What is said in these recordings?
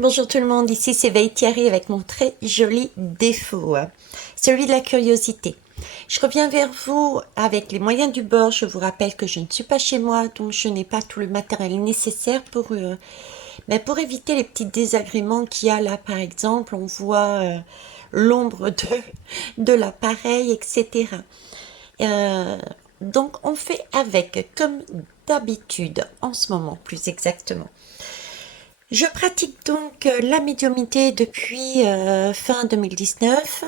Bonjour tout le monde, ici c'est Thierry avec mon très joli défaut, celui de la curiosité. Je reviens vers vous avec les moyens du bord. Je vous rappelle que je ne suis pas chez moi, donc je n'ai pas tout le matériel nécessaire pour éviter les petits désagréments qu'il y a là. Par exemple, on voit l'ombre de l'appareil, etc. Euh, donc on fait avec, comme d'habitude, en ce moment plus exactement. Je pratique donc la médiumnité depuis fin 2019.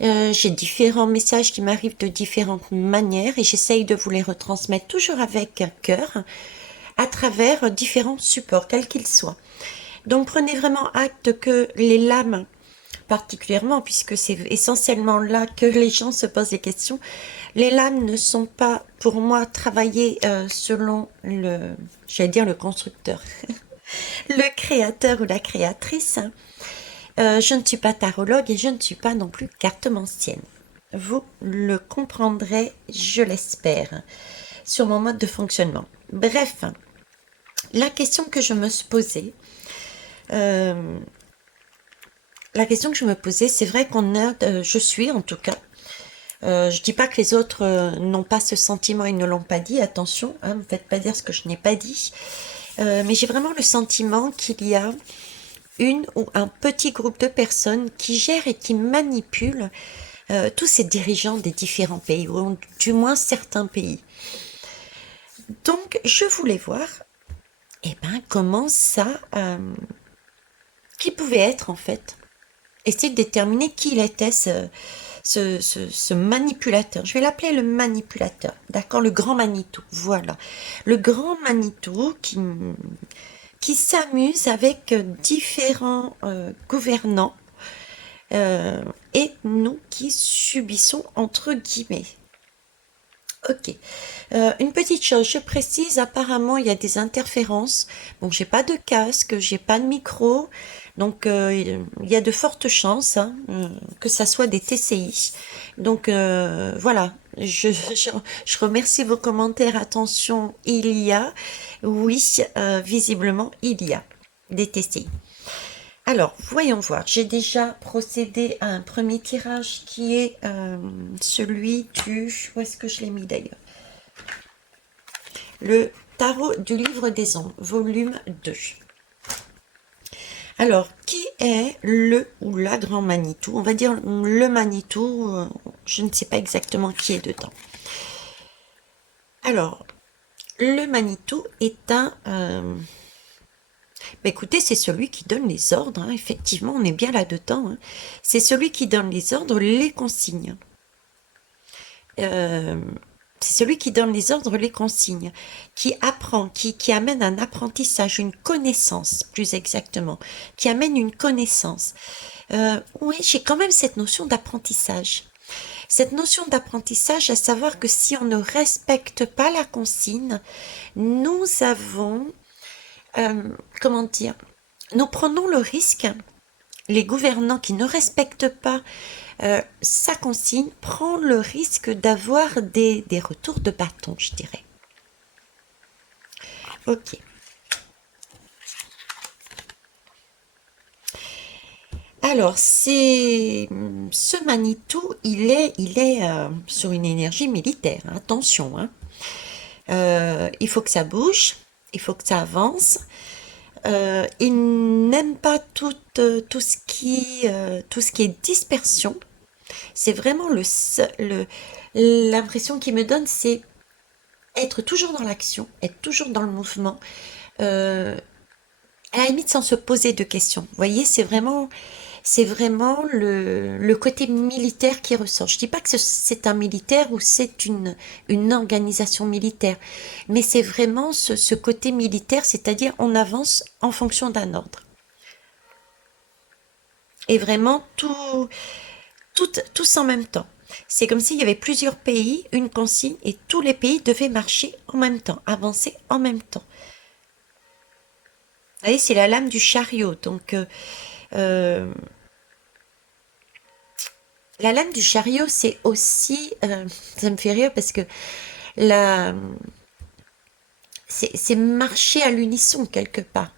J'ai différents messages qui m'arrivent de différentes manières et j'essaye de vous les retransmettre toujours avec cœur à travers différents supports, quels qu'ils soient. Donc prenez vraiment acte que les lames, particulièrement puisque c'est essentiellement là que les gens se posent des questions, les lames ne sont pas pour moi travaillées selon j'allais dire le constructeur, le créateur ou la créatrice. Je ne suis pas tarologue et je ne suis pas non plus cartomancienne. Vous le comprendrez, je l'espère, sur mon mode de fonctionnement. Bref, la question que je me suis posée, c'est vrai je suis en tout cas, je dis pas que les autres n'ont pas ce sentiment, ils ne l'ont pas dit, attention, ne me faites pas dire ce que je n'ai pas dit, mais j'ai vraiment le sentiment qu'il y a une ou un petit groupe de personnes qui gèrent et qui manipulent tous ces dirigeants des différents pays, ou du moins certains pays. Donc, je voulais voir, comment ça, qui pouvait être en fait, essayer de déterminer qui il était ce manipulateur. Je vais l'appeler le manipulateur, d'accord, le grand Manitou, voilà. Le grand Manitou qui s'amuse avec différents gouvernants et nous qui subissons entre guillemets. Ok. Une petite chose, je précise, apparemment il y a des interférences. Bon, j'ai pas de casque, j'ai pas de micro, donc il y a de fortes chances que ça soit des TCI. Donc voilà, je remercie vos commentaires. Attention, il y a, oui, visiblement il y a des TCI. Alors, voyons voir. J'ai déjà procédé à un premier tirage qui est celui du... Où est-ce que je l'ai mis d'ailleurs? Le tarot du livre des ombres, volume 2. Alors, qui est le ou la grand Manitou? On va dire le Manitou, je ne sais pas exactement qui est dedans. Alors, le Manitou est un... écoutez, c'est celui qui donne les ordres, effectivement, on est bien là-dedans. C'est celui qui donne les ordres, les consignes. C'est celui qui donne les ordres, les consignes, qui apprend, qui amène un apprentissage, une connaissance, plus exactement, qui amène une connaissance. Oui, j'ai quand même cette notion d'apprentissage. Cette notion d'apprentissage, à savoir que si on ne respecte pas la consigne, nous avons, comment dire, nous prenons le risque, les gouvernants qui ne respectent pas sa consigne prend le risque d'avoir des retours de bâton, je dirais. Ok. Alors, ce Manitou, il est sur une énergie militaire. Attention, il faut que ça bouge, il faut que ça avance. Il n'aime pas tout ce qui est dispersion. C'est vraiment l'impression qu'il me donne, c'est être toujours dans l'action, être toujours dans le mouvement, à la limite sans se poser de questions. Vous voyez, c'est vraiment le côté militaire qui ressort. Je dis pas que c'est un militaire ou c'est une organisation militaire, mais c'est vraiment ce côté militaire, c'est-à-dire on avance en fonction d'un ordre. Et vraiment tous en même temps. C'est comme s'il y avait plusieurs pays, une consigne, et tous les pays devaient marcher en même temps, avancer en même temps. Vous voyez, c'est la lame du chariot. Donc, la lame du chariot, c'est aussi, ça me fait rire parce que la, c'est marcher à l'unisson quelque part.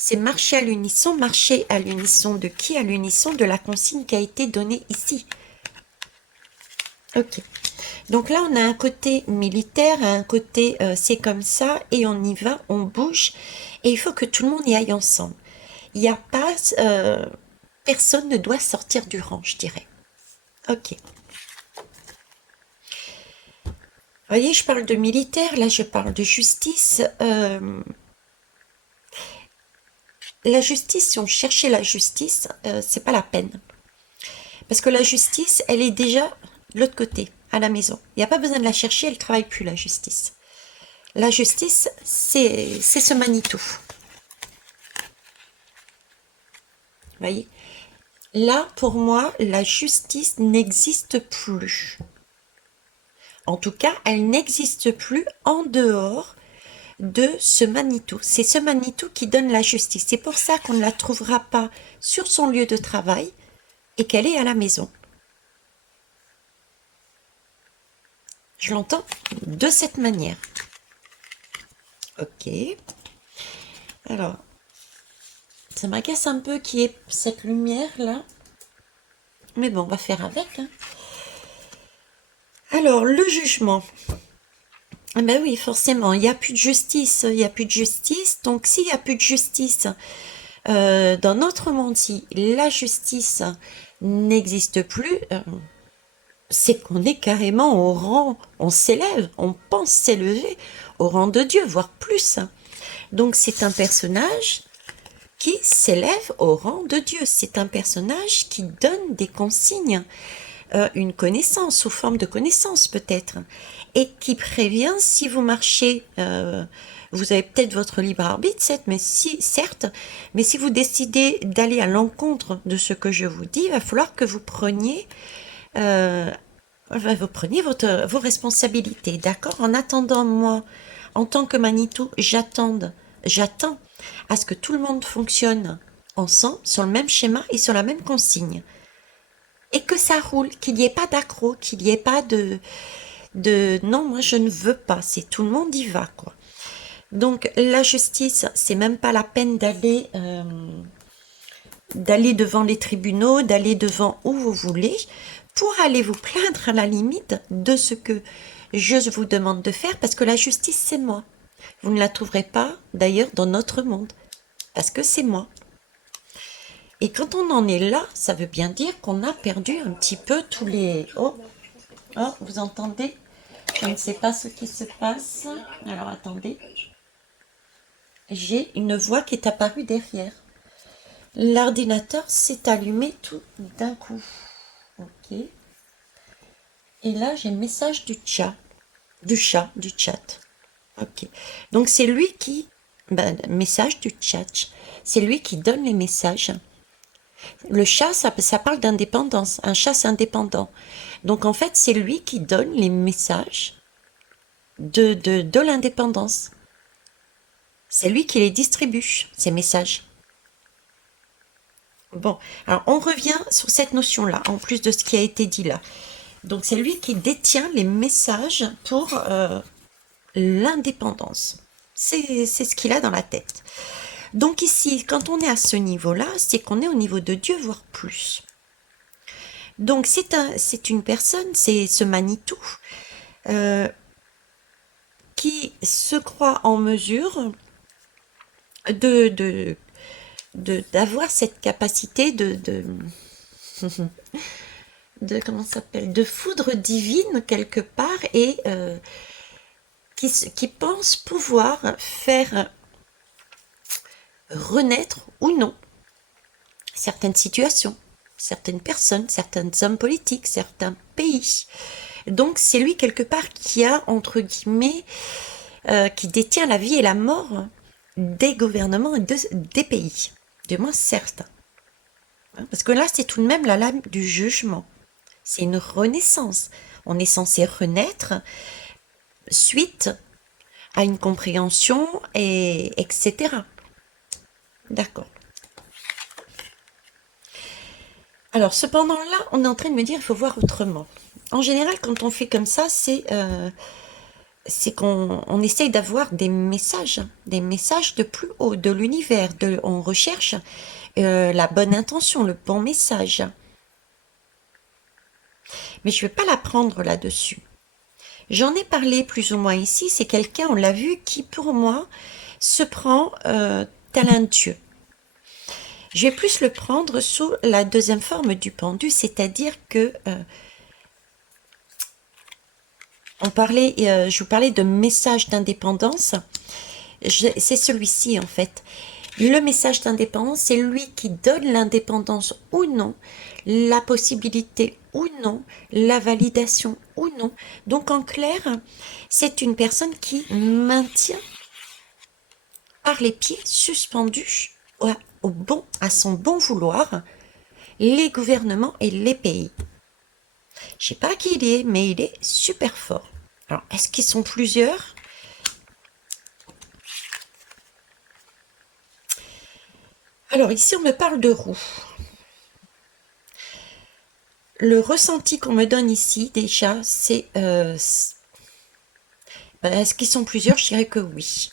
C'est marcher à l'unisson de qui? À l'unisson de la consigne qui a été donnée ici. Ok. Donc là, on a un côté militaire, un côté c'est comme ça, et on y va, on bouge, et il faut que tout le monde y aille ensemble. Il n'y a pas... personne ne doit sortir du rang, je dirais. Ok. Vous voyez, je parle de militaire, là je parle de justice. La justice, si on cherchait la justice, c'est pas la peine. Parce que la justice, elle est déjà de l'autre côté, à la maison. Il n'y a pas besoin de la chercher, elle ne travaille plus, la justice. La justice, c'est ce Manitou. Vous voyez? Là, pour moi, la justice n'existe plus. En tout cas, elle n'existe plus en dehors de ce Manitou. C'est ce Manitou qui donne la justice. C'est pour ça qu'on ne la trouvera pas sur son lieu de travail et qu'elle est à la maison. Je l'entends de cette manière. Ok. Alors, ça m'agace un peu qu'il y ait cette lumière là. Mais bon, on va faire avec. Hein. Alors, le jugement. Ah ben oui, forcément, il n'y a plus de justice. Il n'y a plus de justice. Donc, s'il n'y a plus de justice dans notre monde, si la justice n'existe plus, c'est qu'on est carrément au rang, on s'élève, on pense s'élever au rang de Dieu, voire plus. Donc, c'est un personnage qui s'élève au rang de Dieu. C'est un personnage qui donne des consignes, une connaissance, sous forme de connaissance peut-être, et qui prévient si vous marchez, vous avez peut-être votre libre arbitre, certes, mais si vous décidez d'aller à l'encontre de ce que je vous dis, il va falloir que vous preniez, vos responsabilités, d'accord? En attendant, moi, en tant que Manitou, j'attends à ce que tout le monde fonctionne ensemble, sur le même schéma et sur la même consigne. Et que ça roule, qu'il n'y ait pas d'accro, qu'il n'y ait pas non, moi je ne veux pas, c'est tout le monde y va, quoi. Donc la justice, c'est même pas la peine d'aller devant les tribunaux, d'aller devant où vous voulez, pour aller vous plaindre à la limite de ce que je vous demande de faire, parce que la justice, c'est moi. Vous ne la trouverez pas, d'ailleurs, dans notre monde, parce que c'est moi. Et quand on en est là, ça veut bien dire qu'on a perdu un petit peu tous les... Oh, oh, vous entendez? Je ne sais pas ce qui se passe. Alors, attendez. J'ai une voix qui est apparue derrière. L'ordinateur s'est allumé tout d'un coup. Ok. Et là, j'ai le message du chat. Du chat. Ok. Donc, c'est lui qui... message du chat. C'est lui qui donne les messages. Le chat, ça parle d'indépendance. Un chat, c'est indépendant. Donc, en fait, c'est lui qui donne les messages de l'indépendance. C'est lui qui les distribue, ces messages. Bon, alors on revient sur cette notion-là, en plus de ce qui a été dit là. Donc, c'est lui qui détient les messages pour l'indépendance. C'est ce qu'il a dans la tête. Donc ici, quand on est à ce niveau-là, c'est qu'on est au niveau de Dieu, voire plus. Donc c'est une personne, c'est ce Manitou, qui se croit en mesure d'avoir cette capacité comment ça s'appelle, de foudre divine quelque part, et qui pense pouvoir faire renaître ou non certaines situations, certaines personnes, certains hommes politiques, certains pays. Donc c'est lui quelque part qui a, entre guillemets, qui détient la vie et la mort des gouvernements et des pays, du moins certains. Parce que là, c'est tout de même la lame du jugement. C'est une renaissance. On est censé renaître suite à une compréhension, etc. D'accord. Alors, cependant, là, on est en train de me dire qu'il faut voir autrement. En général, quand on fait comme ça, c'est qu'on essaye d'avoir des messages de plus haut, de l'univers. On recherche la bonne intention, le bon message. Mais je ne vais pas la prendre là-dessus. J'en ai parlé plus ou moins ici. C'est quelqu'un, on l'a vu, qui pour moi se prend tel un dieu. Je vais plus le prendre sous la deuxième forme du pendu, c'est-à-dire que je vous parlais de message d'indépendance. C'est celui-ci en fait. Le message d'indépendance, c'est lui qui donne l'indépendance ou non, la possibilité ou non, la validation ou non. Donc en clair, c'est une personne qui maintient par les pieds suspendus à son bon vouloir les gouvernements et les pays. Je sais pas qui il est, mais il est super fort. Alors, est-ce qu'ils sont plusieurs? Alors ici, on me parle de roue. Le ressenti qu'on me donne ici, déjà, c'est... est-ce qu'ils sont plusieurs? Je dirais que oui.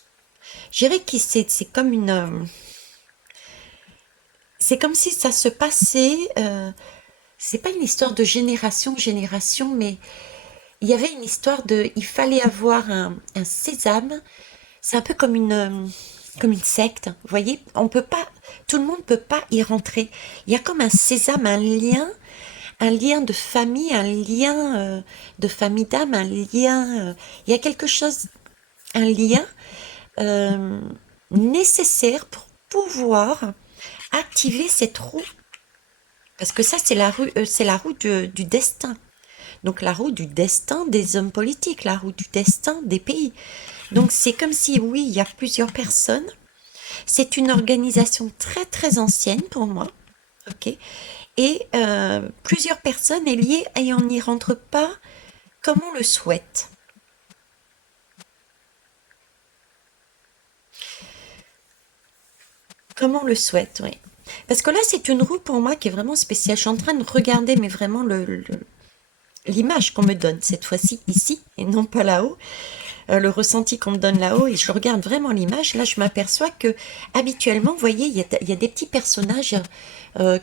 Je dirais que c'est comme une... c'est comme si ça se passait... c'est pas une histoire de génération en génération, mais il y avait une histoire de... Il fallait avoir un sésame. C'est un peu comme une secte. Vous voyez, on peut pas... Tout le monde peut pas y rentrer. Il y a comme un sésame, un lien de famille, un lien de famille d'âme, un lien... il y a quelque chose, un lien euh, nécessaire pour pouvoir activer cette roue. Parce que ça, c'est la roue du destin. Donc la roue du destin des hommes politiques, la roue du destin des pays. Donc c'est comme si, oui, il y a plusieurs personnes. C'est une organisation très très ancienne pour moi. Ok. Et plusieurs personnes est liées et on n'y rentre pas comme on le souhaite. Comme on le souhaite, oui. Parce que là, c'est une roue pour moi qui est vraiment spéciale. Je suis en train de regarder, mais vraiment l'image qu'on me donne cette fois-ci ici et non pas là-haut. Le ressenti qu'on me donne là-haut et je regarde vraiment l'image. Là, je m'aperçois que habituellement, vous voyez, il y a des petits personnages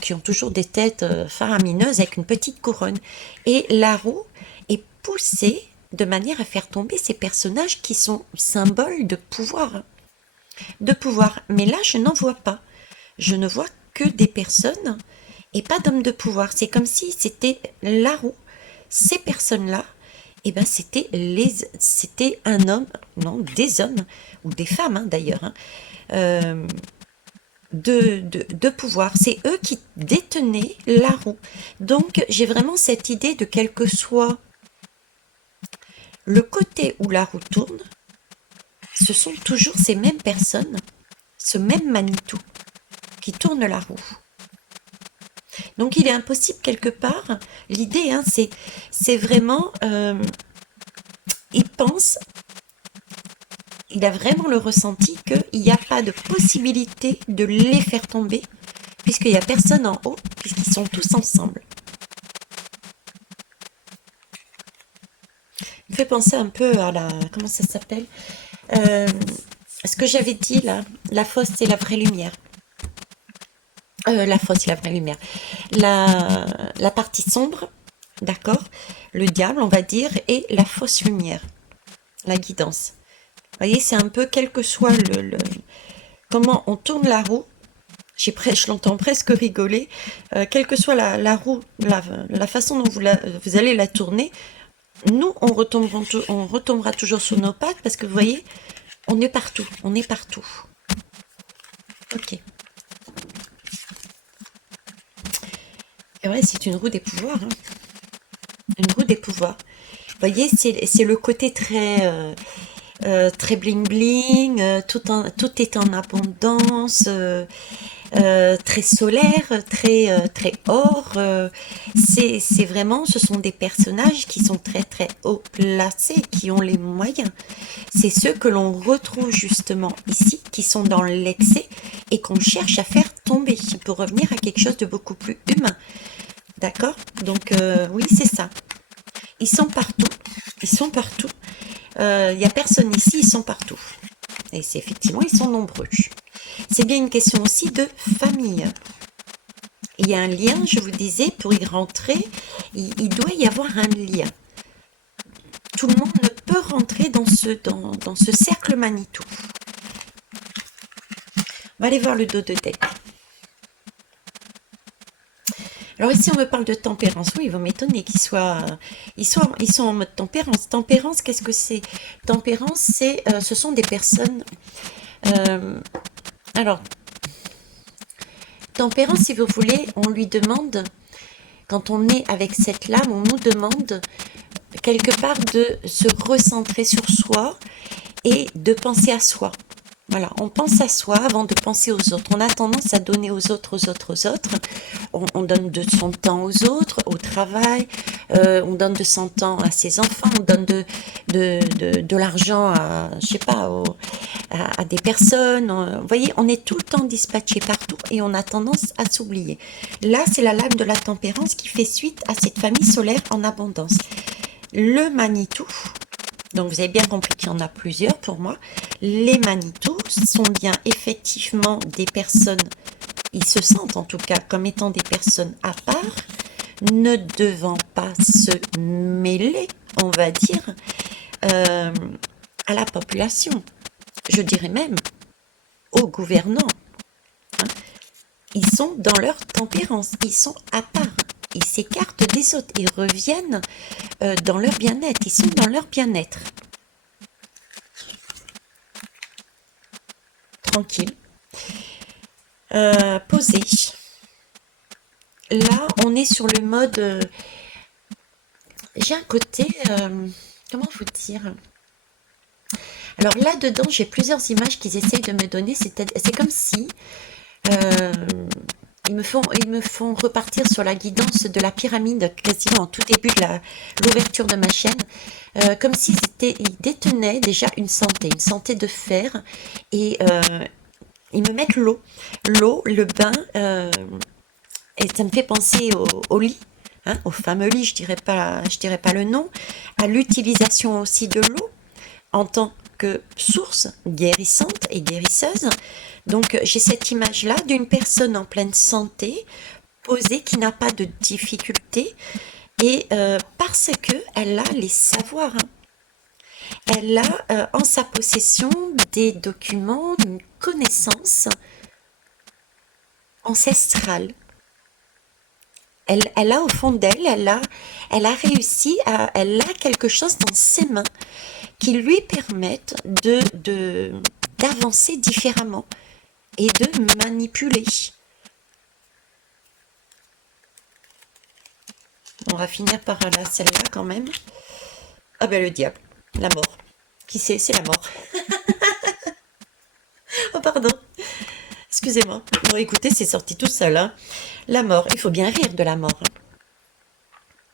qui ont toujours des têtes faramineuses avec une petite couronne. Et la roue est poussée de manière à faire tomber ces personnages qui sont symboles de pouvoir. De pouvoir. Mais là, je n'en vois pas. Je ne vois que des personnes et pas d'hommes de pouvoir. C'est comme si c'était la roue. Ces personnes-là, eh ben c'était un homme, non, des hommes, ou des femmes hein, d'ailleurs, hein, de pouvoir. C'est eux qui détenaient la roue. Donc j'ai vraiment cette idée de quel que soit le côté où la roue tourne, ce sont toujours ces mêmes personnes, ce même Manitou qui tourne la roue. Donc il est impossible quelque part, l'idée hein, c'est vraiment, il pense, il a vraiment le ressenti qu'il n'y a pas de possibilité de les faire tomber, puisqu'il n'y a personne en haut, puisqu'ils sont tous ensemble. Il me fait penser un peu à la, comment ça s'appelle ce que j'avais dit là, la fosse c'est la vraie lumière. La fosse, la vraie lumière. La partie sombre, d'accord, le diable, on va dire, et la fausse lumière, la guidance. Vous voyez, c'est un peu quel que soit comment on tourne la roue, je l'entends presque rigoler, quelle que soit la roue, la façon dont vous allez la tourner, nous, on retombera toujours sur nos pattes parce que vous voyez, on est partout, on est partout. Ok. Et ouais, c'est une roue des pouvoirs. Hein. Une roue des pouvoirs. Vous voyez, c'est le côté très bling bling, tout est en abondance, très solaire, très or. C'est vraiment, ce sont des personnages qui sont très haut placés, qui ont les moyens. C'est ceux que l'on retrouve justement ici, qui sont dans l'excès et qu'on cherche à faire tomber pour revenir à quelque chose de beaucoup plus humain. D'accord? Donc oui, c'est ça. Ils sont partout. Ils sont partout. Il n'y a personne ici, ils sont partout. Et c'est effectivement, ils sont nombreux. C'est bien une question aussi de famille. Il y a un lien, je vous disais, pour y rentrer, il doit y avoir un lien. Tout le monde ne peut rentrer dans ce cercle Manitou. On va aller voir le dos de deck. Alors ici, on me parle de tempérance. Oui, vous m'étonnez qu'ils soient... Ils sont en mode tempérance. Tempérance, qu'est-ce que c'est? Tempérance, ce sont des personnes... alors, tempérance, si vous voulez, on lui demande... Quand on est avec cette lame, on nous demande quelque part de se recentrer sur soi et de penser à soi. Voilà, on pense à soi avant de penser aux autres. On a tendance à donner aux autres. On donne de son temps aux autres, au travail, on donne de son temps à ses enfants, on donne de l'argent à, je sais pas, à des personnes. Vous voyez, on est tout le temps dispatché partout et on a tendance à s'oublier. Là, c'est la lame de la tempérance qui fait suite à cette famille solaire en abondance. Le Manitou, donc vous avez bien compris qu'il y en a plusieurs pour moi. Les Manitous sont bien effectivement des personnes, ils se sentent en tout cas comme étant des personnes à part, ne devant pas se mêler, on va dire, à la population. Je dirais même aux gouvernants. Hein. Ils sont dans leur tempérance, ils sont à part. Ils s'écartent des autres, ils reviennent dans leur bien-être, ils sont dans leur bien-être. Tranquille. Posé. Là, on est sur le mode... j'ai un côté... comment vous dire? Alors là-dedans, j'ai plusieurs images qu'ils essayent de me donner. C'est comme si... ils me font repartir sur la guidance de la pyramide, quasiment en tout début de l'ouverture de ma chaîne, comme s'ils détenaient déjà une santé de fer, et ils me mettent l'eau, le bain, et ça me fait penser au lit, hein, au fameux lit, je dirais pas le nom, à l'utilisation aussi de l'eau en tant que source guérissante et guérisseuse. Donc j'ai cette image-là d'une personne en pleine santé, posée, qui n'a pas de difficulté, et parce qu'elle a les savoirs. Hein. Elle a en sa possession des documents, une connaissance ancestrale. Elle a au fond d'elle, elle a réussi, elle a quelque chose dans ses mains qui lui permettent d'avancer différemment et de manipuler. On va finir par là, celle-là quand même. Ah ben le diable, la mort. Qui c'est? C'est la mort. Oh pardon, excusez-moi. Bon écoutez, c'est sorti tout seul. Hein. La mort, il faut bien rire de la mort.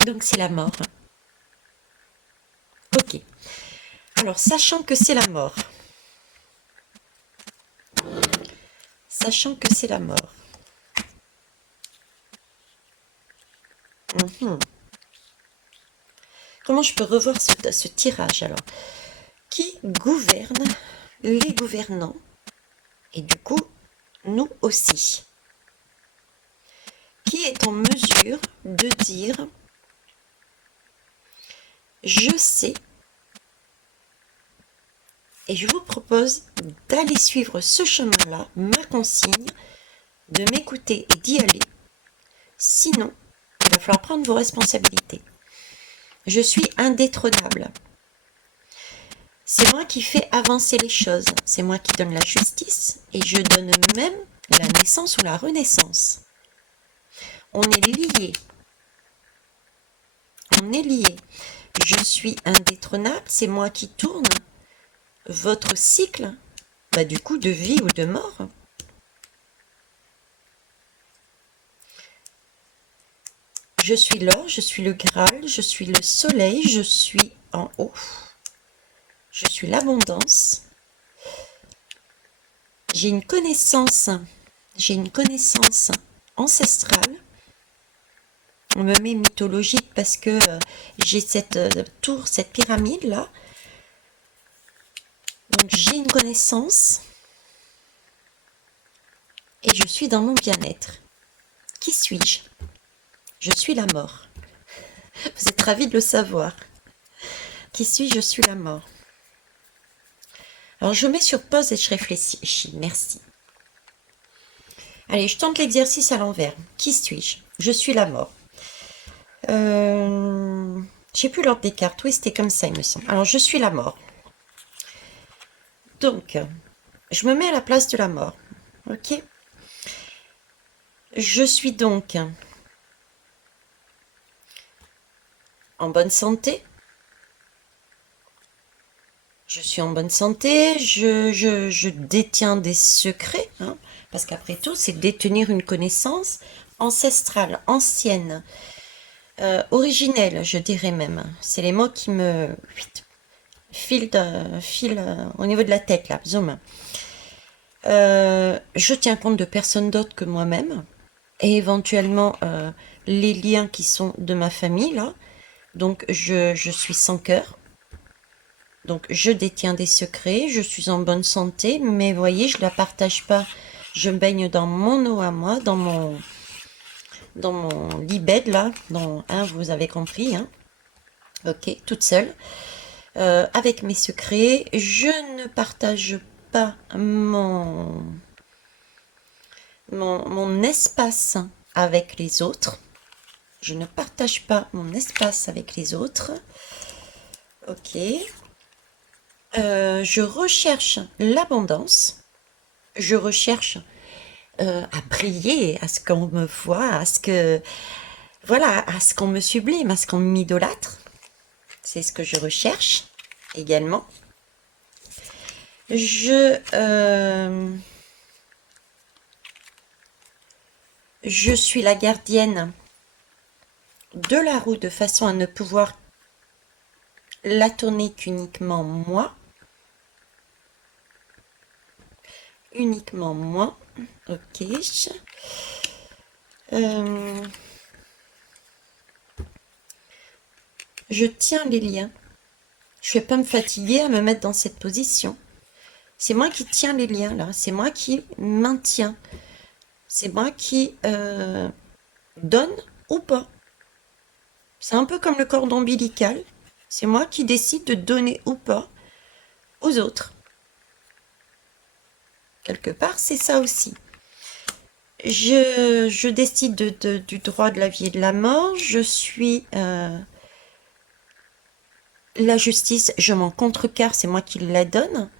Donc c'est la mort. Ok. Alors, sachant que c'est la mort. Sachant que c'est la mort. Comment je peux revoir ce tirage alors? Qui gouverne les gouvernants? Et du coup, nous aussi. Qui est en mesure de dire « Je sais » et je vous propose d'aller suivre ce chemin-là, ma consigne, de m'écouter et d'y aller. Sinon, il va falloir prendre vos responsabilités. Je suis indétrônable. C'est moi qui fais avancer les choses. C'est moi qui donne la justice et je donne même la naissance ou la renaissance. On est liés. On est liés. Je suis indétrônable, c'est moi qui tourne votre cycle, du coup, de vie ou de mort. Je suis l'or, je suis le Graal, je suis le soleil, je suis en haut. Je suis l'abondance. J'ai une connaissance ancestrale. On me met mythologique parce que j'ai cette tour, cette pyramide là. Donc j'ai une connaissance et je suis dans mon bien-être. Qui suis-je? Je suis la mort. Vous êtes ravis de le savoir. Qui suis-je? Je suis la mort. Alors je mets sur pause et je réfléchis. Merci. Allez, je tente l'exercice à l'envers. Qui suis-je? Je suis la mort. J'ai plus l'ordre des cartes. Oui, c'était comme ça, il me semble. Alors, je suis la mort. Donc, je me mets à la place de la mort. Ok? Je suis donc en bonne santé. Je suis en bonne santé. Je détiens des secrets. Hein, parce qu'après tout, c'est détenir une connaissance ancestrale, ancienne, originelle, je dirais même. C'est les mots qui me filent au niveau de la tête, là. Zoom. Je tiens compte de personne d'autre que moi-même et éventuellement les liens qui sont de ma famille là. Donc je suis sans cœur. Donc je détiens des secrets, je suis en bonne santé, mais vous voyez, je ne la partage pas. Je baigne dans mon eau à moi, dans mon lit bed là, vous avez compris, hein. Ok, toute seule, avec mes secrets. Je ne partage pas mon espace avec les autres. Je ne partage pas mon espace avec les autres. Ok. Je recherche l'abondance. Je recherche à briller, à ce qu'on me voit, à ce qu'on me sublime, à ce qu'on m'idolâtre. C'est ce que je recherche également. Je suis la gardienne de la roue de façon à ne pouvoir la tourner qu'uniquement moi. Uniquement moi. Ok. Je tiens les liens. Je ne vais pas me fatiguer à me mettre dans cette position. C'est moi qui tiens les liens là. C'est moi qui maintiens. C'est moi qui donne ou pas. C'est un peu comme le cordon ombilical. C'est moi qui décide de donner ou pas aux autres. Quelque part, c'est ça aussi. Je décide du droit de la vie et de la mort. Je suis la justice. Je m'en contrecarre. C'est moi qui la donne.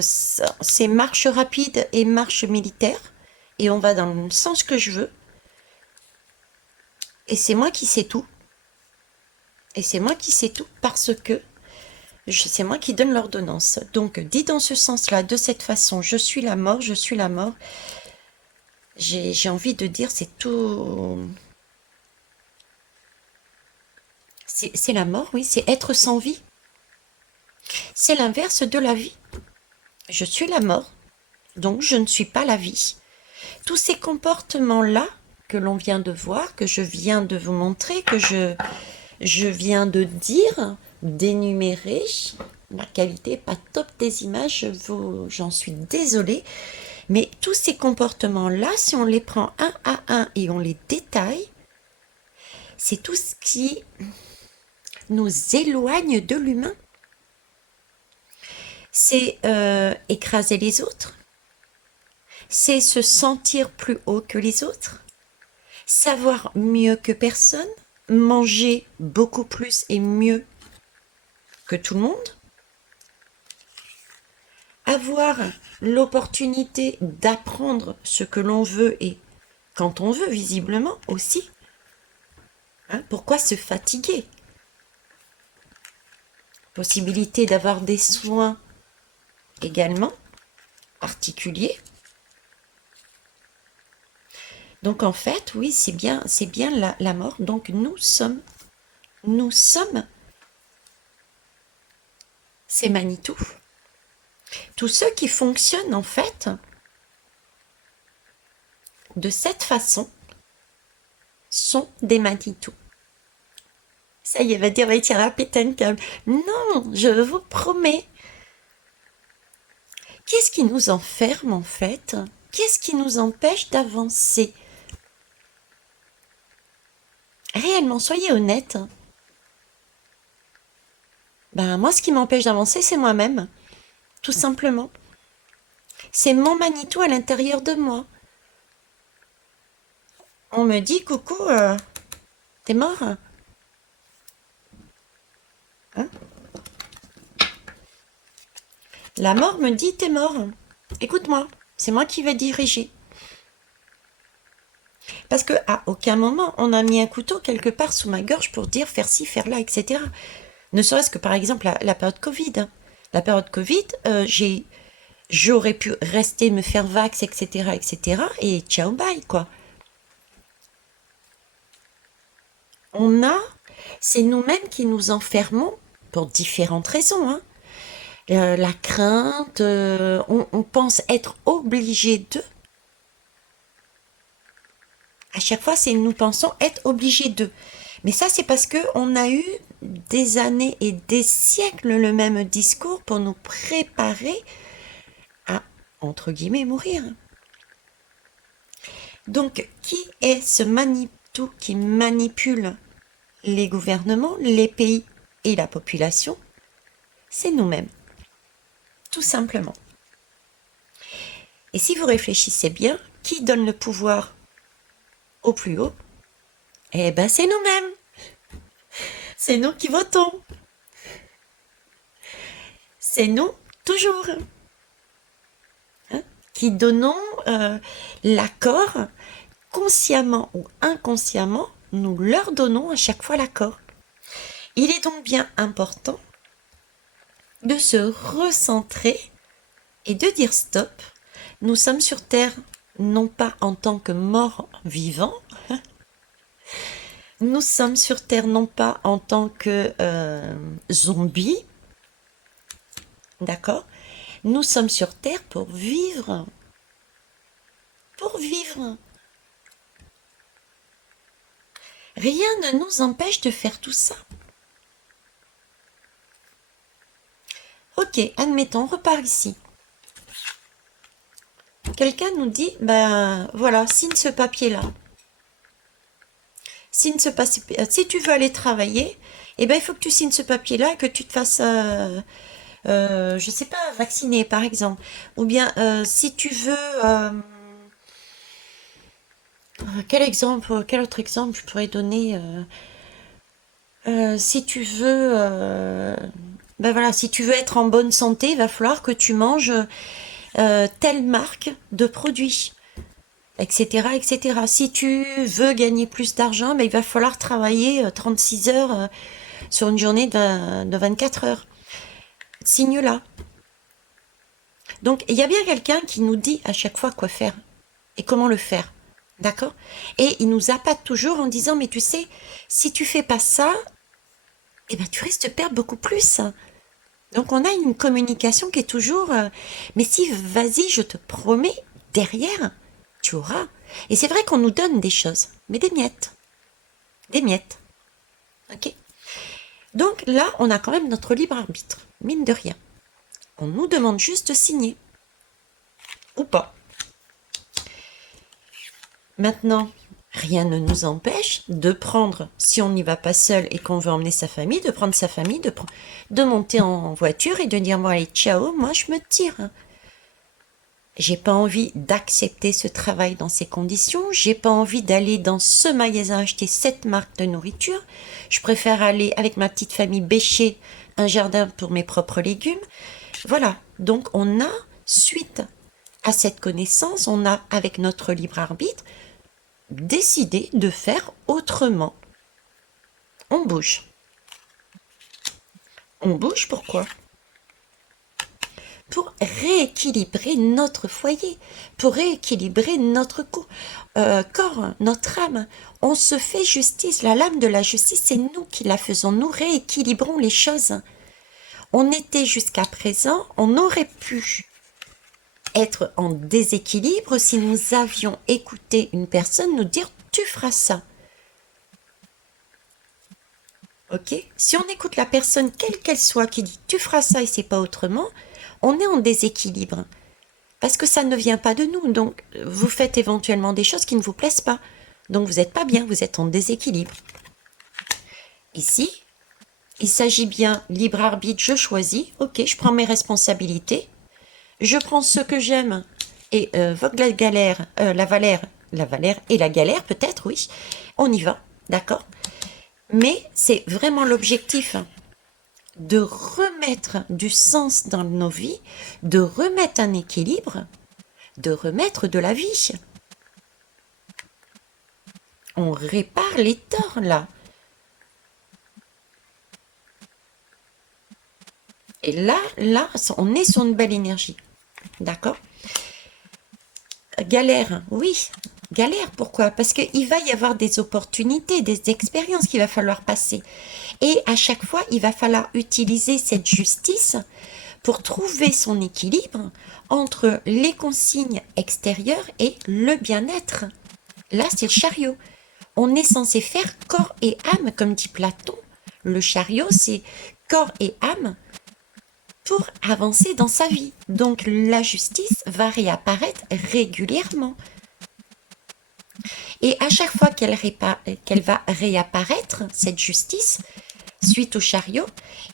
C'est marche rapide et marche militaire. Et on va dans le sens que je veux. Et c'est moi qui sais tout. Et c'est moi qui sais tout parce que c'est moi qui donne l'ordonnance. Donc, dit dans ce sens-là, de cette façon, je suis la mort, je suis la mort. J'ai envie de dire, c'est tout. C'est la mort, oui, c'est être sans vie. C'est l'inverse de la vie. Je suis la mort, donc je ne suis pas la vie. Tous ces comportements-là que l'on vient de voir, que je viens de vous montrer, que je viens de dire, d'énumérer, la qualité n'est pas top des images, j'en suis désolée, mais tous ces comportements-là, si on les prend un à un et on les détaille, c'est tout ce qui nous éloigne de l'humain. C'est écraser les autres, c'est se sentir plus haut que les autres, savoir mieux que personne, manger beaucoup plus et mieux que tout le monde, avoir l'opportunité d'apprendre ce que l'on veut et quand on veut, visiblement aussi. Hein, pourquoi se fatiguer? Possibilité d'avoir des soins également particuliers. Donc en fait, oui, c'est bien la mort. Donc nous sommes, c'est Manitou. Tous ceux qui fonctionnent en fait de cette façon sont des Manitou. Ça y est, va dire, va tirer à péter un câble. Non, je vous promets. Qu'est-ce qui nous enferme en fait? Qu'est-ce qui nous empêche d'avancer? Réellement, soyez honnête. Ben, moi, ce qui m'empêche d'avancer, c'est moi-même. Tout simplement. C'est mon Manitou à l'intérieur de moi. On me dit, coucou, t'es mort? Hein. La mort me dit, t'es mort. Écoute-moi, c'est moi qui vais diriger. Parce que à aucun moment on a mis un couteau quelque part sous ma gorge pour dire faire ci, faire là, etc. Ne serait-ce que par exemple la période Covid, hein. La période Covid, j'aurais pu rester me faire vax, etc., etc. Et ciao bye quoi. On a, c'est nous-mêmes qui nous enfermons pour différentes raisons, hein. La crainte, on pense être obligé de. À chaque fois, c'est nous pensons être obligés de. Mais ça, c'est parce que on a eu des années et des siècles le même discours pour nous préparer à, entre guillemets, mourir. Donc, qui est ce Manitou qui manipule les gouvernements, les pays et la population? C'est nous-mêmes, tout simplement. Et si vous réfléchissez bien, qui donne le pouvoir au plus haut? Eh ben, c'est nous-mêmes. C'est nous qui votons. C'est nous, toujours, hein, qui donnons l'accord, consciemment ou inconsciemment, nous leur donnons à chaque fois l'accord. Il est donc bien important de se recentrer et de dire stop. Nous sommes sur Terre non pas en tant que morts vivants, nous sommes sur Terre non pas en tant que zombies, d'accord? Nous sommes sur Terre pour vivre. Pour vivre. Rien ne nous empêche de faire tout ça. Ok, admettons, on repart ici. Quelqu'un nous dit, ben voilà, signe ce papier-là. Signe ce papier. Si tu veux aller travailler, eh ben il faut que tu signes ce papier-là et que tu te fasses, je sais pas, vacciner par exemple. Ou bien si tu veux, quel exemple, quel autre exemple je pourrais donner si tu veux, ben voilà, si tu veux être en bonne santé, il va falloir que tu manges telle marque de produits, etc., etc. Si tu veux gagner plus d'argent, ben, il va falloir travailler 36 heures sur une journée de 24 heures. Signe là. Donc, il y a bien quelqu'un qui nous dit à chaque fois quoi faire et comment le faire. D'accord? Et il nous appâte toujours en disant, mais tu sais, si tu fais pas ça, eh ben, tu risques de perdre beaucoup plus. Donc on a une communication qui est toujours mais si vas-y, je te promets, derrière, tu auras. Et c'est vrai qu'on nous donne des choses, mais des miettes. Des miettes. Ok? Donc là, on a quand même notre libre arbitre, mine de rien. On nous demande juste de signer. Ou pas. Maintenant, rien ne nous empêche de prendre, si on n'y va pas seul et qu'on veut emmener sa famille, de prendre sa famille, de monter en voiture et de dire, bon allez, ciao, moi je me tire. J'ai pas envie d'accepter ce travail dans ces conditions, j'ai pas envie d'aller dans ce magasin acheter cette marque de nourriture, je préfère aller avec ma petite famille bêcher un jardin pour mes propres légumes. Voilà, donc on a, suite à cette connaissance, on a, avec notre libre arbitre, décidé de faire autrement. On bouge. On bouge pourquoi? Pour rééquilibrer notre foyer, pour rééquilibrer notre corps, notre âme. On se fait justice. La lame de la justice, c'est nous qui la faisons. Nous rééquilibrons les choses. On était jusqu'à présent, on aurait pu être en déséquilibre si nous avions écouté une personne nous dire tu feras ça. Ok? Si on écoute la personne, quelle qu'elle soit, qui dit tu feras ça et c'est pas autrement, on est en déséquilibre. Parce que ça ne vient pas de nous. Donc, vous faites éventuellement des choses qui ne vous plaisent pas. Donc, vous n'êtes pas bien, vous êtes en déséquilibre. Ici, il s'agit bien libre arbitre, je choisis. Ok, je prends mes responsabilités. Je prends ce que j'aime et vogue la galère, la valère et la galère peut-être, oui. On y va, d'accord? Mais c'est vraiment l'objectif de remettre du sens dans nos vies, de remettre un équilibre, de remettre de la vie. On répare les torts là. Et là, on est sur une belle énergie. D'accord? Galère, oui. Galère, pourquoi? Parce qu'il va y avoir des opportunités, des expériences qu'il va falloir passer. Et à chaque fois, il va falloir utiliser cette justice pour trouver son équilibre entre les consignes extérieures et le bien-être. Là, c'est le chariot. On est censé faire corps et âme, comme dit Platon. Le chariot, c'est corps et âme pour avancer dans sa vie. Donc la justice va réapparaître régulièrement. Et à chaque fois qu'elle va réapparaître, cette justice, suite au chariot,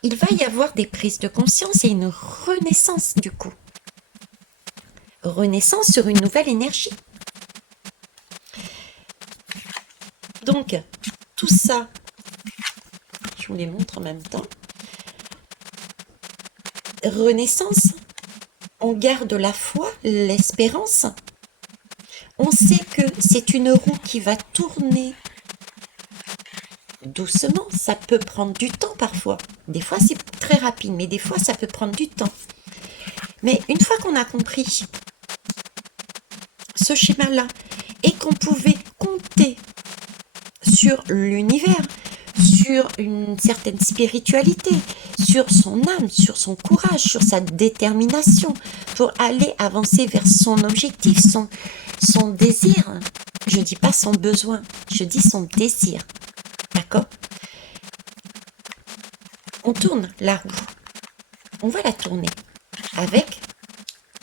il va y avoir des prises de conscience et une renaissance du coup. Renaissance sur une nouvelle énergie. Donc, tout ça, je vous les montre en même temps. Renaissance, on garde la foi, l'espérance. On sait que c'est une roue qui va tourner doucement, ça peut prendre du temps parfois. Des fois c'est très rapide, mais des fois ça peut prendre du temps. Mais une fois qu'on a compris ce schéma-là et qu'on pouvait compter sur l'univers, sur une certaine spiritualité, sur son âme, sur son courage, sur sa détermination pour aller avancer vers son objectif, son désir. Je dis pas son besoin, je dis son désir. D'accord? On tourne la roue. On va la tourner avec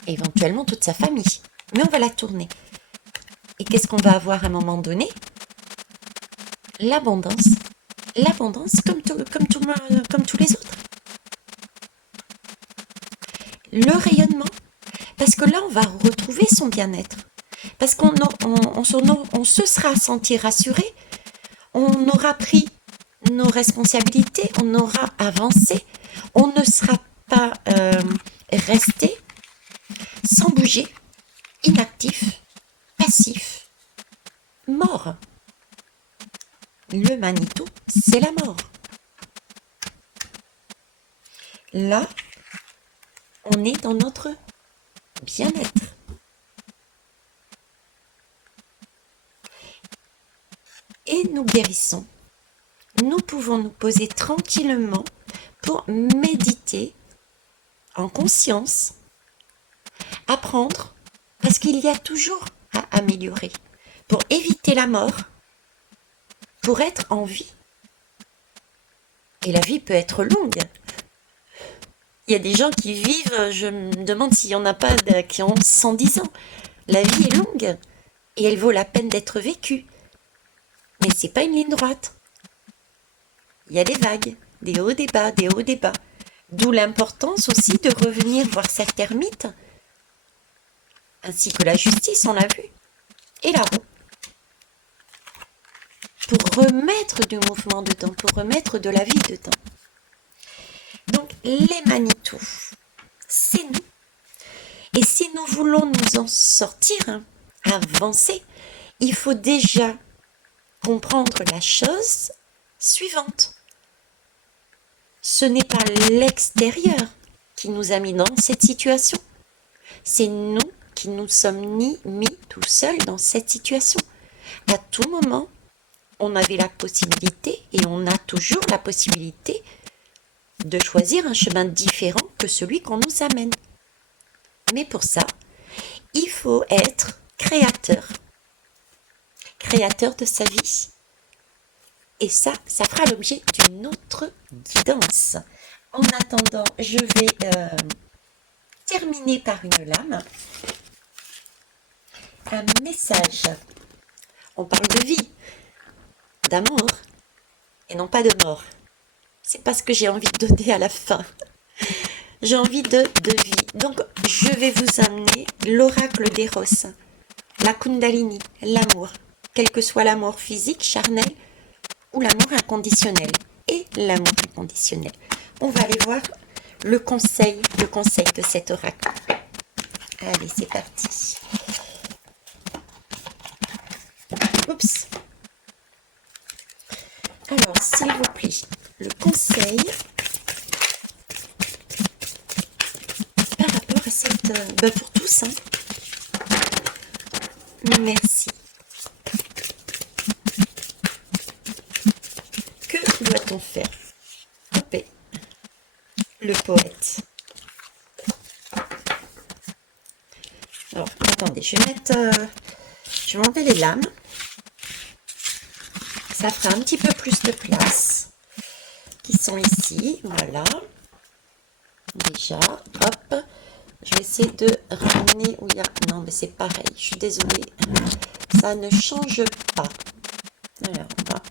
éventuellement toute sa famille. Mais on va la tourner. Et qu'est-ce qu'on va avoir à un moment donné? L'abondance. L'abondance comme tous les autres. Le rayonnement. Parce que là, on va retrouver son bien-être. Parce qu'on se sera senti rassuré. On aura pris nos responsabilités. On aura avancé. On ne sera pas resté sans bouger, inactif, passif, mort. Le Manitou, c'est la mort. Là, on est dans notre bien-être. Et nous guérissons. Nous pouvons nous poser tranquillement pour méditer en conscience, apprendre, parce qu'il y a toujours à améliorer, pour éviter la mort, pour être en vie. Et la vie peut être longue. Il y a des gens qui vivent, je me demande s'il n'y en a pas qui ont 110 ans. La vie est longue et elle vaut la peine d'être vécue. Mais c'est pas une ligne droite. Il y a des vagues, des hauts, des bas, des hauts, des bas. D'où l'importance aussi de revenir voir cette ermite, ainsi que la justice, on l'a vu, et la roue. Pour remettre du mouvement dedans, pour remettre de la vie dedans. Donc les Manitous, c'est nous. Et si nous voulons nous en sortir, avancer, il faut déjà comprendre la chose suivante. Ce n'est pas l'extérieur qui nous a mis dans cette situation. C'est nous qui nous sommes mis tout seuls dans cette situation. À tout moment, on avait la possibilité, et on a toujours la possibilité, de choisir un chemin différent que celui qu'on nous amène. Mais pour ça, il faut être créateur. Créateur de sa vie. Et ça fera l'objet d'une autre guidance. En attendant, je vais terminer par une lame. Un message. On parle de vie, d'amour, et non pas de mort. C'est pas ce que j'ai envie de donner à la fin. J'ai envie de vie. Donc, je vais vous amener l'oracle d'Eros, la Kundalini, l'amour, quel que soit l'amour physique, charnel, ou l'amour inconditionnel, et l'amour inconditionnel. On va aller voir le conseil de cet oracle. Allez, c'est parti. Oups. Alors, s'il vous plaît, le conseil par rapport à cette... pour tous, hein. Merci. Que doit-on faire? Hop, le poète. Alors, attendez, je vais mettre... je vais enlever les lames. Ça fera un petit peu plus de place. Qui sont ici, voilà. Déjà, hop. Je vais essayer de ramener où il y a... Non, mais c'est pareil, je suis désolée. Ça ne change pas. Alors, on va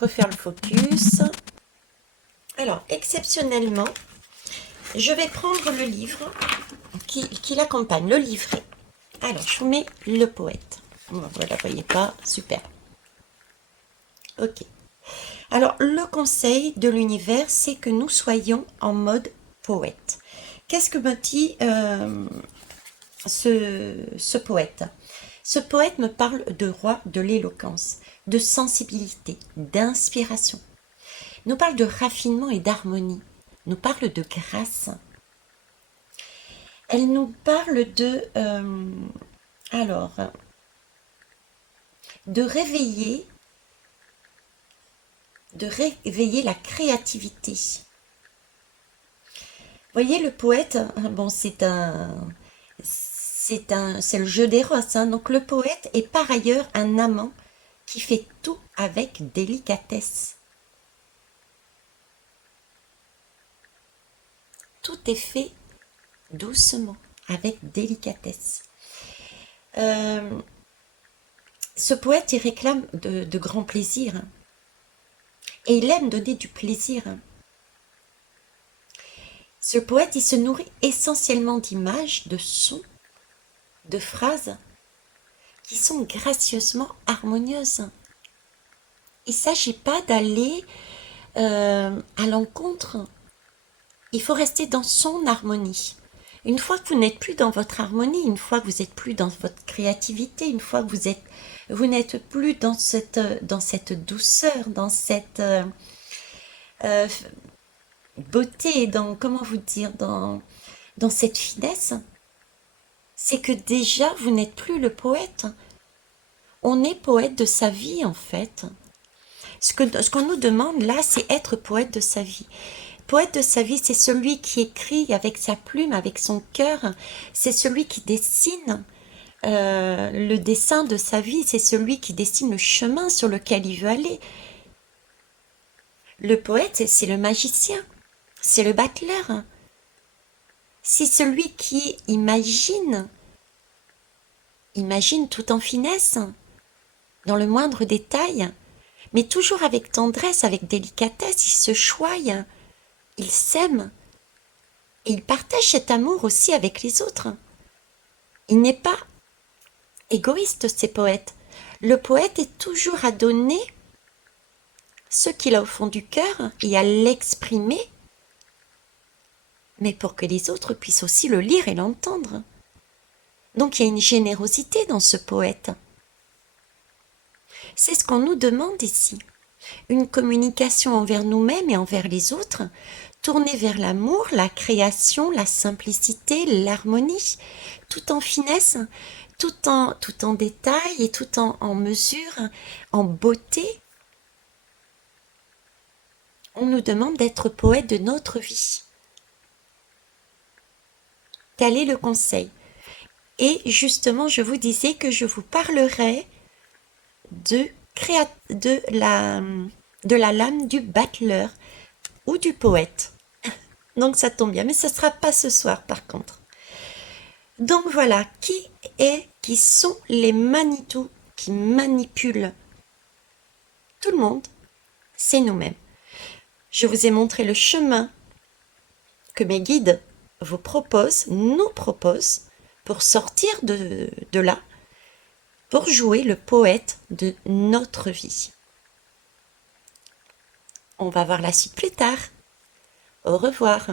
refaire le focus. Alors, exceptionnellement, je vais prendre le livre qui l'accompagne, le livret. Alors, je vous mets le poète. Vous ne la voyez pas, super. Ok. Alors, le conseil de l'univers, c'est que nous soyons en mode poète. Qu'est-ce que me dit ce poète? Ce poète me parle de roi de l'éloquence, de sensibilité, d'inspiration. Il nous parle de raffinement et d'harmonie. Il nous parle de grâce. Elle nous parle de réveiller la créativité. Vous voyez, le poète, bon, c'est le jeu des roses, hein. Donc le poète est par ailleurs un amant qui fait tout avec délicatesse. Tout est fait doucement, avec délicatesse. Ce poète, il réclame de grands plaisirs, hein. Et il aime donner du plaisir, hein. Ce poète, il se nourrit essentiellement d'images, de sons, de phrases qui sont gracieusement harmonieuses. Il ne s'agit pas d'aller à l'encontre. Il faut rester dans son harmonie. Une fois que vous n'êtes plus dans votre harmonie, une fois que vous n'êtes plus dans votre créativité, une fois que vous n'êtes plus dans cette douceur, dans cette beauté, dans, comment vous dire, dans cette finesse, c'est que déjà vous n'êtes plus le poète. On est poète de sa vie en fait. Ce qu'on nous demande là, c'est être poète de sa vie. Poète de sa vie, c'est celui qui écrit avec sa plume, avec son cœur. C'est celui qui dessine le dessin de sa vie. C'est celui qui dessine le chemin sur lequel il veut aller. Le poète, c'est le magicien. C'est le battleur. C'est celui qui imagine tout en finesse, dans le moindre détail, mais toujours avec tendresse, avec délicatesse. Il se choye, il s'aime, et il partage cet amour aussi avec les autres. Il n'est pas égoïste, ces poètes. Le poète est toujours à donner ce qu'il a au fond du cœur et à l'exprimer, mais pour que les autres puissent aussi le lire et l'entendre. Donc il y a une générosité dans ce poète. C'est ce qu'on nous demande ici. Une communication envers nous-mêmes et envers les autres, tournée vers l'amour, la création, la simplicité, l'harmonie, tout en finesse, tout en détail et tout en mesure, en beauté. On nous demande d'être poète de notre vie. Quel est le conseil? Et justement, je vous disais que je vous parlerai de de la lame du battleur ou du poète. Donc ça tombe bien, mais ce ne sera pas ce soir par contre. Donc voilà, qui sont les Manitou qui manipulent tout le monde? C'est nous-mêmes. Je vous ai montré le chemin que mes guides vous proposent, nous proposent, pour sortir de là, pour jouer le poète de notre vie. On va voir la suite plus tard. Au revoir.